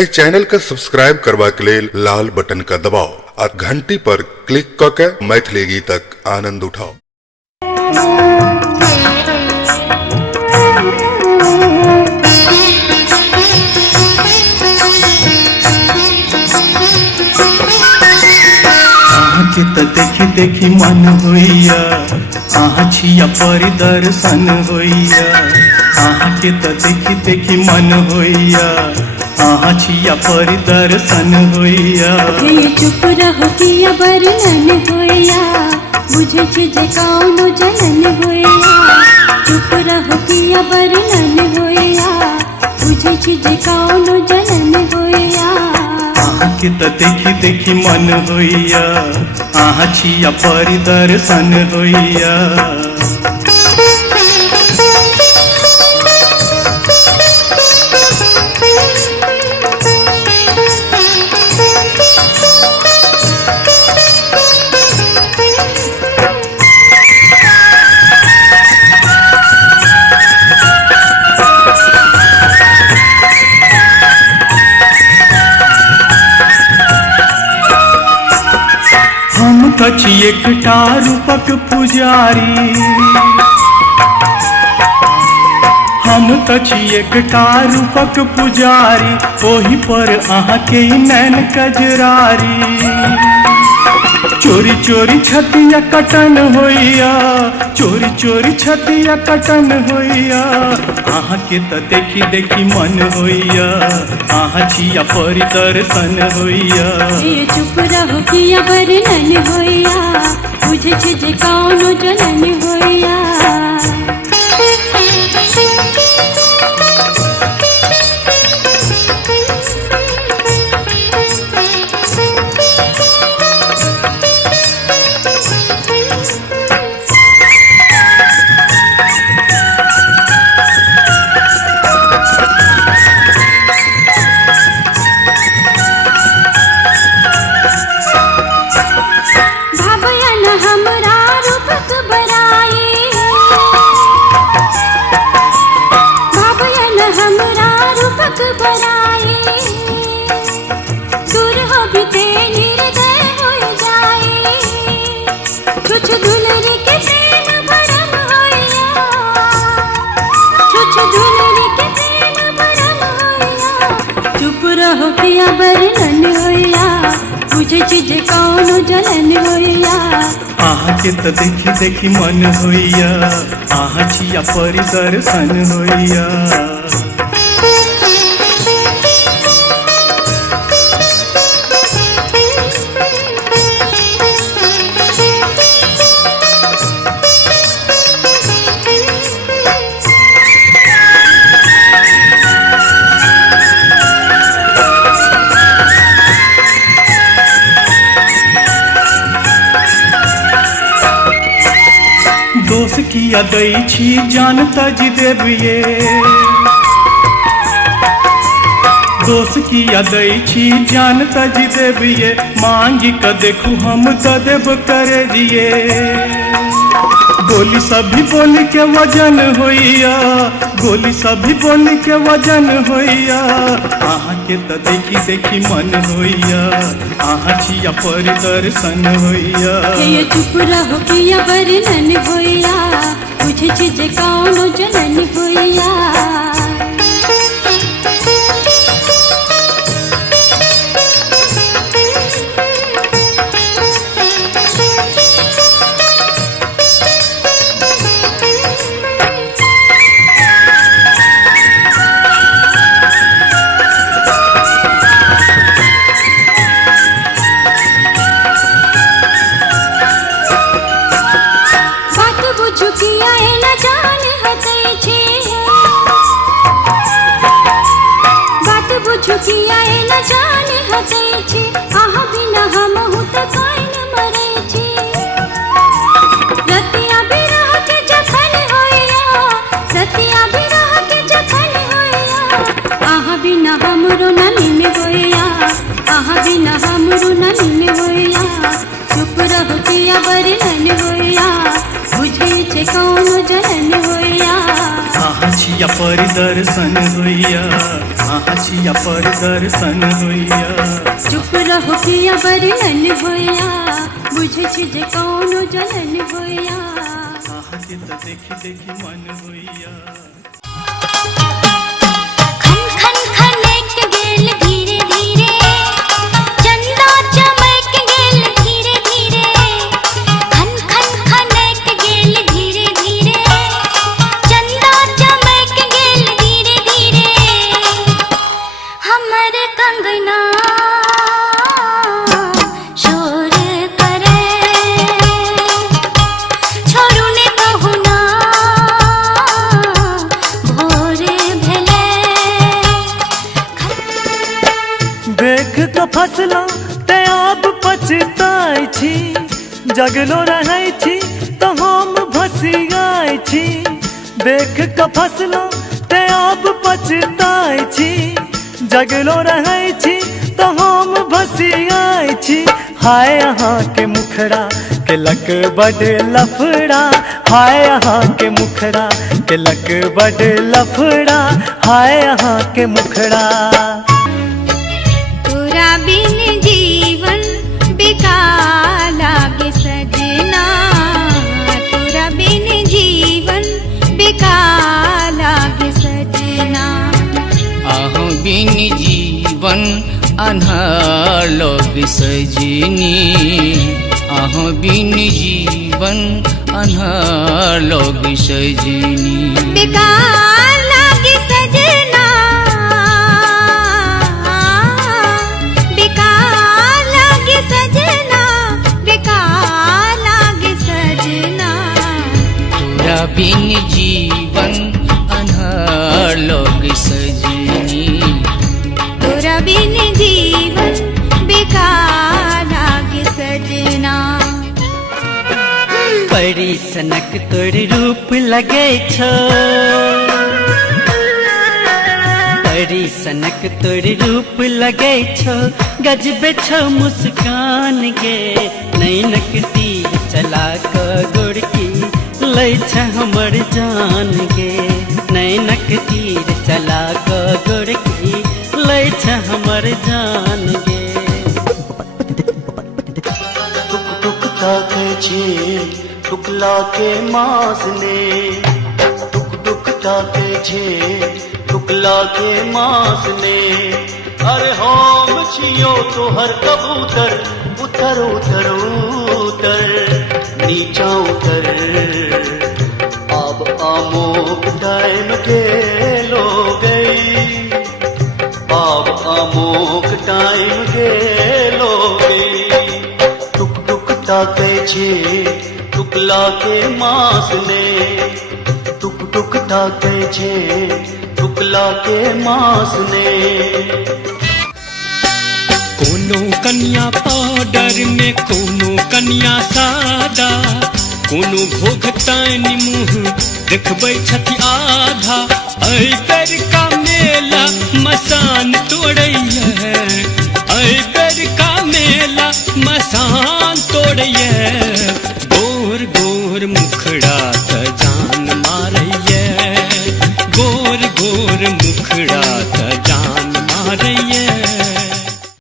ए channel का subscribe करवा के लेल लाल बटन का दबाओ और घंटी पर क्लिक करके मैथिली गीतक आनंद उठाओ। के त देखी देखी मन होइया आहा छिया परिदर्शन होइया। आहा के त देखी देखी मन होइया आहा छिया परिदर्शन होइया। ये चुप रहो किया वर्णन होइया बुझे जे कौनो जनन होइया। चुप रहो किया वर्णन होइया बुझे जे कौनो जनन होइया। के त देखी देखी मन होइया आहा छिया परिदर्शन होइया। हम कछि एकटा रूपक पुजारी। हम कछि एकटा रूपक पुजारी ओही पर अहाँ के नैन कजरारी। चोरी चोरी छतिया कटन होइया चोरी चोरी छतिया कटन होइया। अहाँ के त देखी देखी मन होइया अहाँ छिया परिदर्शन होइया। ये चुप रहो किया वर्णन होइया बुझे जे कौनो जनन होइया। किया वर्णन होइया बुझे जे कौनो जनन होइया। आहा के त देखी देखी मन होइया आहा छिया परिदर्शन होइया। दोष किया दै छी जानता जी देविये। दोष किया दै छी जानता जी देविये। मांगी क देखू हम त देव करे जिये। गोली सभी बोली के वजन होइया गोली सभी बोली के वजन होइया। आहा के त देखी देखी मन होइया आहा छिया परिदर्शन होइया। ये चुप रहो किया वर्णन होइया बुझे जे कौनो जनन होइया। किया न जाने हते छी आहा बिना हम हुत काइन मरे छी। रतिया बिरह के जखन होइया रतिया बिरह के जखन होइया। आहा बिना हमरो ननी में होइया आहा बिना हमरो ननी में होइया। चुप रहो किया वर्णन होइया बुझे जे कौनो जनन होइया। आहा छिया छिया परिदर्शन होइया आहा छिया परिदर्शन होइया चुप रहो किया बरलन होया बुझे छी जे कौनो जलन होया आहा के तो देखी देखी मन होइया खन खन खनेक गेल धीरे धीरे चंदा चमक गेल धीरे धीरे खन खन खनेक गेल धीरे धीरे चंदा चमक गेल धीरे धीरे हमर कंगना शोर करे छोड़ू ने कहू ना भोर भेले देख के फसलों ते अब पछताई छी जगलो रहै छी तो हम भसियाई छी देख के फसलों ते अब पछताई छी जगलो रहै छी तो हम भसियाई छी हाय यहाँ के मुखड़ा के लक बड़ लफड़ा हाय यहाँ के मुखड़ा के लक बड़ लफड़ा हाय यहाँ के मुखड़ा तोरा बिन जीवन बेकार लागे सजना तोरा बिन जीवन बेकार लागे सजना आहू बिन जीवन अन्हार लोग सजनी आहू बिन जीवन अन्हार लोग सजनी बेकार लागे सजना बेकार लागे सजना बेकार लागे सजना तोरा बिन जीवन अन्हार लोग सजनी तोरा बिन जीवन बेकार लागे सजना परी सनक तोर रूप लगे छो परी सनक तोर रूप लगे छो गजबे छो मुस्कान गे नैनक तीर चला क गोड़की लै छ हमर जान गे नैनक तीर चला क गोड़की लै छ हमर जान गे टुक टुक ताके छे टुकला के मास ने टुक टुक ताके छे टुकला के मास ने अरे हम छियो तोहर कबूतर उतर उतर उतर नीचा उतर अब आमोक टाइम गेलो गई अब आमोक टाइम गेलो गई टुक टुक ताके छे टुकला के मास ने टुक टुक ताके छे टुकला के मास ने कोनो कन्या पाउडर में कोनो कन्या सादा कोनो भोगतानी मुँह देखबै छथि आधा ऐ बेर का मेला मसान तोड़ैया ऐ बेर का मेला मसान तोड़ैया